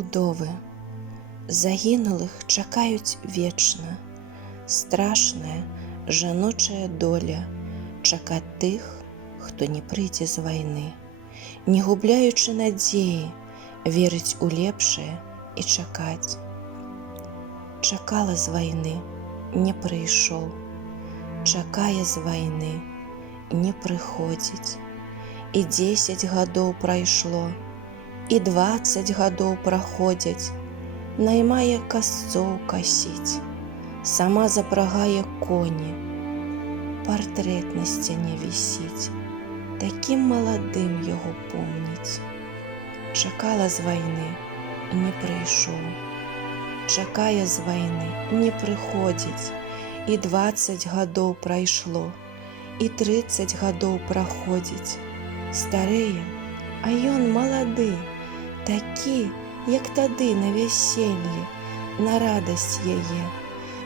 Удовы загінулых чакаюць вечна. Страшная жаночая доля чакаць тых, хто не прыйдзе з вайны. Не губляючы надзеі, верыць у лепшае і чакаць. Чакала з вайны, не прыйшоў. Чакае з вайны, не прыходзіць. І 10 гадоў прайшло, і 20 гадоў праходзяць. Наймае касцоў касіць, сама запрагае коні. Партрэт на сцяне вісіць, такім маладым яго помніць. Чакала з вайны, не прыйшоў. Чакае з вайны, не прыходзіць. І 20 гадоў прайшло, і 30 гадоў праходзіць. Старэе, а ён малады, такі, як тады на вяселлі, на радасць яе,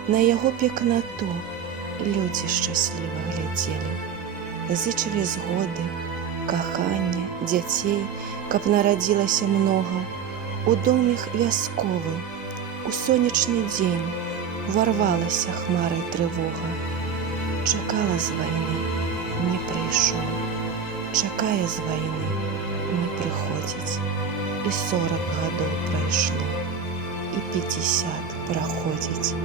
на яго пекнату людзі шчасліва глядзелі. Зычылі згоды, кахання, дзяцей, каб нарадзілася многа. У дом іх вясковы, у сонечны дзень уварвалася хмарай трывога. Чакала з вайны, не прыйшоў. Чакае з вайны, не прыходзіць. І 40 гадоў прайшло, і 50 праходзіць.